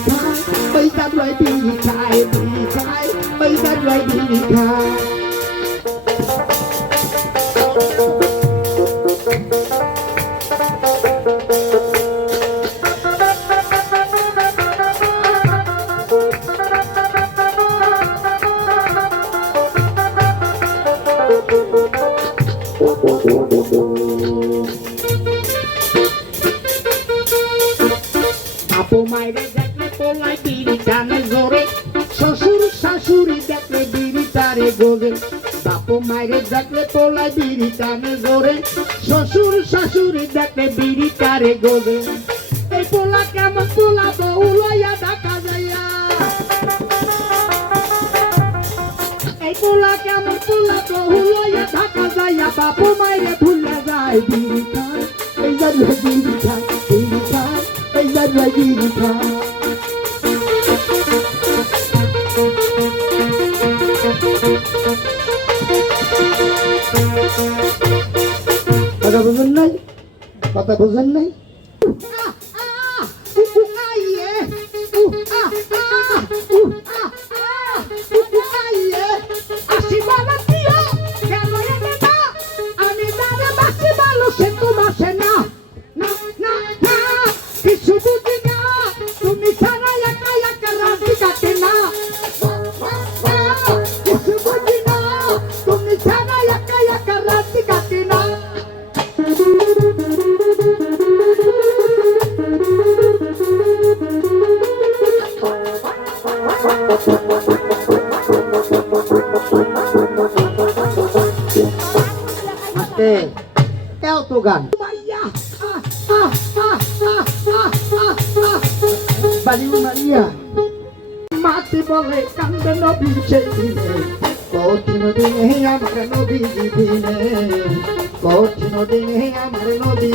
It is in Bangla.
খায় ওই দাদুয়াই বিড়ি খায় বিড়ি খায় ওই দাদুয়াই বিড়ি খায় আপু মাইরে পোলাই বিড়ি টানে জোরে। শ্বশুর শাশুড়ি দেখলে বিড়ি তারে গোরে বাপু মাইরে দেখলে পোলাই বিড়ি টানে জোরে। শ্বশুর শাশুড়ি দেখলে বিড়ি তারে গোরে এই পোলা কেমন পোলা বউ লইয়া ঢাকা যাইয়া। এই পোলা কেমন পোলা বউ লইয়া ঢাকা যাইয়া। বাপু মাইরে ভুলে যায় বিড়ি খায়। এই জন্য বিড়ি খায় বিড়ি খায়, এই জন্য বিড়ি খায়। কথা বুঝেন নাই কথা বুঝেন নাই কিছু তো গান বাড়িও মারিয়া মাতে বলে কান্দে নবী সেই দিনে কঠিন দিনে আমার নবী দিনে কঠিন দিনে আমার নবী